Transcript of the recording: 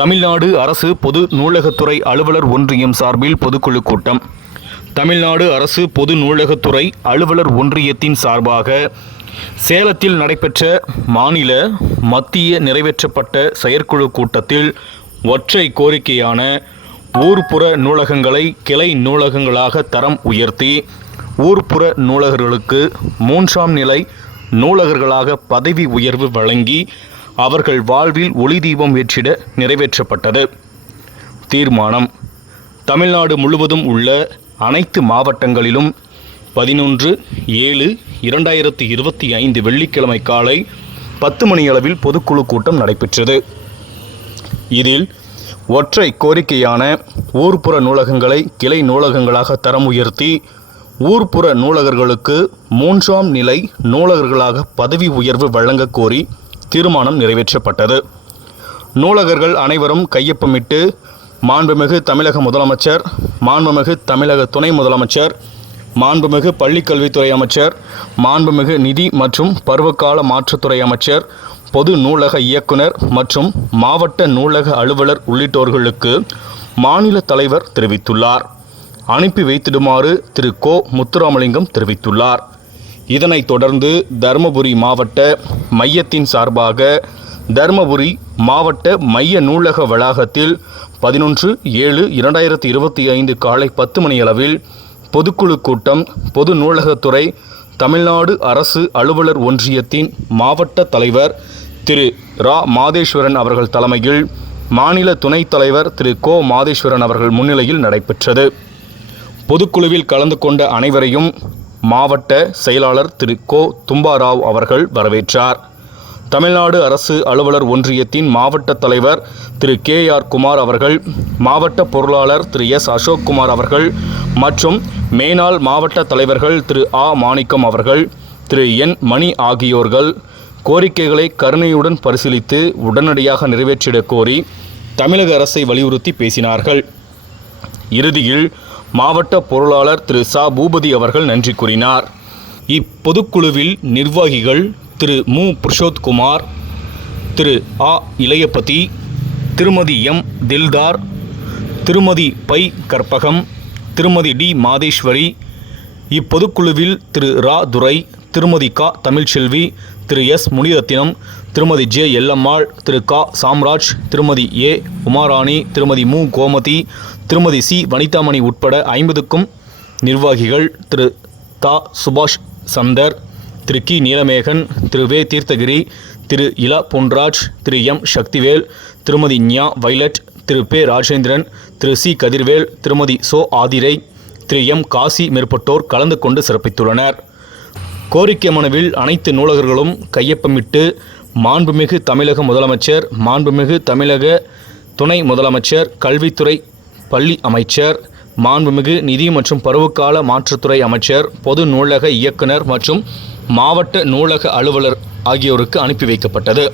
தமிழ்நாடு அரசு பொது நூலகத்துறை அலுவலர் ஒன்றியம் சார்பில் பொதுக்குழு கூட்டம். தமிழ்நாடு அரசு பொது நூலகத்துறை அலுவலர் ஒன்றியத்தின் சார்பாக சேலத்தில் நடைபெற்ற மாநில மத்திய நிறைவேற்றப்பட்ட செயற்குழு கூட்டத்தில் ஒற்றை கோரிக்கையான ஊர்ப்புற நூலகங்களை கிளை நூலகங்களாக தரம் உயர்த்தி ஊர்ப்புற நூலகர்களுக்கு மூன்றாம் நிலை நூலகர்களாக பதவி உயர்வு வழங்கி அவர்கள் வாழ்வில் ஒளி தீபம் ஏற்றிட நிறைவேற்றப்பட்டது. தீர்மானம். தமிழ்நாடு முழுவதும் உள்ள அனைத்து மாவட்டங்களிலும் பதினொன்று ஏழு இரண்டாயிரத்தி இருபத்தி ஐந்து வெள்ளிக்கிழமை காலை பத்து மணியளவில் பொதுக்குழு கூட்டம் நடைபெற்றது. இதில் ஒற்றை கோரிக்கையான ஊர்ப்புற நூலகங்களை கிளை நூலகங்களாக தரம் உயர்த்தி ஊர்ப்புற நூலகர்களுக்கு மூன்றாம் நிலை நூலகர்களாக பதவி உயர்வு வழங்க கோரி தீர்மானம் நிறைவேற்றப்பட்டது. நூலகர்கள் அனைவரும் கையொப்பமிட்டு மாண்புமிகு தமிழக முதலமைச்சர் மாண்புமிகு தமிழக துணை முதலமைச்சர் மாண்புமிகு பள்ளிக்கல்வித்துறை அமைச்சர் மாண்புமிகு நிதி மற்றும் பருவகால மாற்றுத்துறை அமைச்சர் பொது நூலக இயக்குனர் மற்றும் மாவட்ட நூலக அலுவலர் உள்ளிட்டோர்களுக்கு மாநில தலைவர் தெரிவித்துள்ளார். அனுப்பி வைத்திடுமாறு திரு கோ முத்துராமலிங்கம் தெரிவித்துள்ளார். இதனைத் தொடர்ந்து தருமபுரி மாவட்ட மையத்தின் சார்பாக தருமபுரி மாவட்ட மைய நூலக வளாகத்தில் பதினொன்று ஏழு இரண்டாயிரத்தி இருபத்தி ஐந்து காலை பத்து மணியளவில் பொதுக்குழு கூட்டம் பொது நூலகத்துறை தமிழ்நாடு அரசு அலுவலர் ஒன்றியத்தின் மாவட்ட தலைவர் திரு. ரா. மாதேஸ்வரன் அவர்கள் தலைமையில் மாநில துணைத் தலைவர் திரு. கோ. மாதேஸ்வரன் அவர்கள் முன்னிலையில் நடைபெற்றது. பொதுக்குழுவில் கலந்து கொண்ட அனைவரையும் மாவட்ட செயலாளர் திரு கோ தும்பாராவ் அவர்கள் வரவேற்றார். தமிழ்நாடு அரசு அலுவலர் ஒன்றியத்தின் மாவட்ட தலைவர் திரு கே ஆர் குமார் அவர்கள் மாவட்ட பொருளாளர் திரு எஸ் அசோக்குமார் அவர்கள் மற்றும் மேனாள் மாவட்ட தலைவர்கள் திரு ஆ மாணிக்கம் அவர்கள் திரு என் மணி ஆகியோர்கள் கோரிக்கைகளை கருணையுடன் பரிசீலித்து உடனடியாக நிறைவேற்றிடக் கோரி தமிழக அரசை வலியுறுத்தி பேசினார்கள். இறுதியில் மாவட்ட பொருளாளர் திரு சா. பூபதி அவர்கள் நன்றி கூறினார். இப்பொதுக்குழுவில் நிர்வாகிகள் திரு. மு. புருஷோத்குமார் திரு. ஆ. இளையபதி திருமதி எம். தில்தார் திருமதி பை. கற்பகம் திருமதி டி. மாதேஸ்வரி இப்பொதுக்குழுவில் திரு. ரா. துரை திருமதி கா. தமிழ்ச்செல்வி திரு. எஸ். முனிரத்தினம் திருமதி ஜே எல்லம்மாள் திரு கா சாம்ராஜ் திருமதி ஏ உமாராணி திருமதி மு கோமதி திருமதி சி வனிதாமணி உட்பட ஐம்பதுக்கும் நிர்வாகிகள் திரு தா சுபாஷ் சந்தர் திரு கி நீலமேகன் திரு வே தீர்த்தகிரி திரு இலா பொன்ராஜ் திரு எம் சக்திவேல் திருமதி ஞா வைலட் திரு பே ராஜேந்திரன் திரு சி கதிர்வேல் திருமதி சோ ஆதிரை திரு எம் காசி மேற்பட்டோர் கலந்து கொண்டு சிறப்பித்துள்ளனர். கோரிக்கை மனுவில் அனைத்து நூலகர்களும் கையொப்பமிட்டு மாண்புமிகு தமிழக முதலமைச்சர் மாண்புமிகு தமிழக துணை முதலமைச்சர் கல்வித்துறை பள்ளி அமைச்சர் மாண்புமிகு நிதி மற்றும் பருவகால மாற்றுத்துறை அமைச்சர் பொது நூலக இயக்குனர் மற்றும் மாவட்ட நூலக அலுவலர் ஆகியோருக்கு அனுப்பி வைக்கப்பட்டது.